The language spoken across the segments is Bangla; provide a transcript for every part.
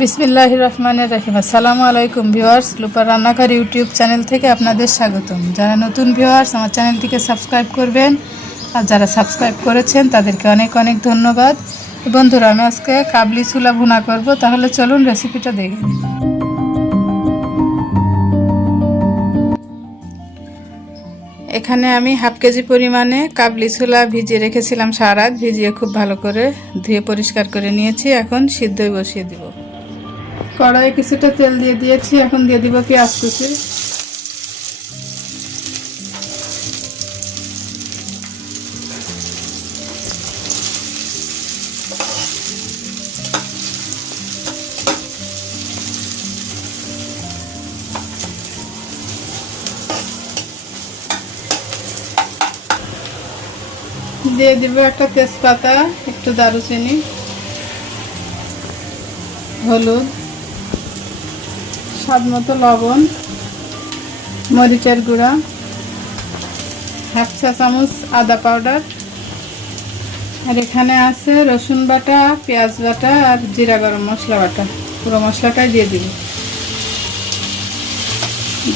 বিসমিল্লাহির রহমানির রহিম। আসসালামু আলাইকুম ভিউয়ার্স, লুপার রান্নাঘর ইউটিউব চ্যানেল থেকে আপনাদের স্বাগতম। যারা নতুন ভিউয়ার্স আমার চ্যানেলটিকে সাবস্ক্রাইব করবেন, আর যারা সাবস্ক্রাইব করেছেন তাদেরকে অনেক অনেক ধন্যবাদ। বন্ধুরা, আমি আজকে কাবলি ছোলা ভুনা করব, তাহলে চলুন রেসিপিটা দেখে নিই। এখানে আমি হাফ কেজি পরিমাণে কাবলি ছোলা ভিজিয়ে রেখেছিলাম, সারা রাত ভিজিয়ে খুব ভালো করে ধুয়ে পরিষ্কার করে নিয়েছি। এখন সিদ্ধই বসিয়ে দিব। কড়াইয়ে কিছুটা তেল দিয়ে দিয়েছি, এখন দিয়ে দিব পেঁয়াজ কুচি। দিয়ে দিব একটা তেজপাতা, একটু দারুচিনি, হলুদ, স্বাদ মতো লবণ, মরিচের গুঁড়া, হাফ চা চামচ আদা পাউডার, আর এখানে আছে রসুন বাটা, পেঁয়াজ বাটা আর জিরা গরম মশলা বাটা। পুরো মশলাটাই দিয়ে দিব,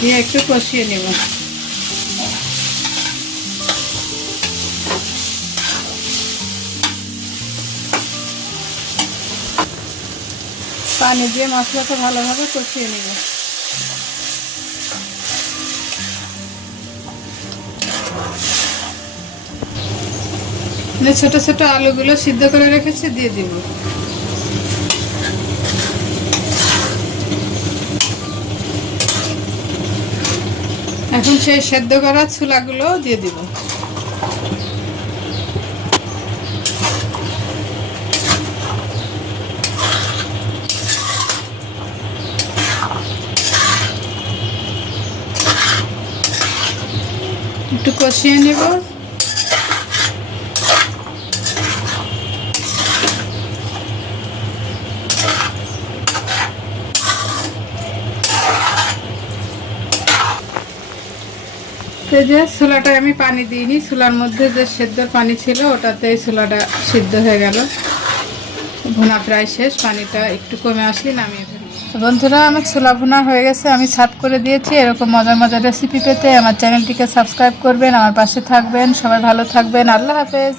দিয়ে একটু কষিয়ে নেব। পানি দিয়ে মশলাটা ভালোভাবে কষিয়ে নেব। ছোট ছোট আলুগুলো সিদ্ধ করে রেখেছি, দিয়ে দিব। এখন সেই সেদ্ধ করা ছোলাগুলো দিয়ে দিব। একটু কষিয়ে নেব। যে ছোলাটা আমি পানি দিইনি, ছোলার মধ্যে যে সেদ্ধ পানি ছিল ওটাতে ছোলাটা সিদ্ধ হয়ে গেল। ভুনা প্রায় শেষ, পানিটা একটু কমে আসলে নামিয়ে ফেলি। বন্ধুরা, আমার ছোলা ভুনা হয়ে গেছে, আমি সার্ভ করে দিয়েছি। এরকম মজার মজার রেসিপি পেতে আমার চ্যানেলটিকে সাবস্ক্রাইব করবেন, আমার পাশে থাকবেন। সবাই ভালো থাকবেন। আল্লাহ হাফেজ।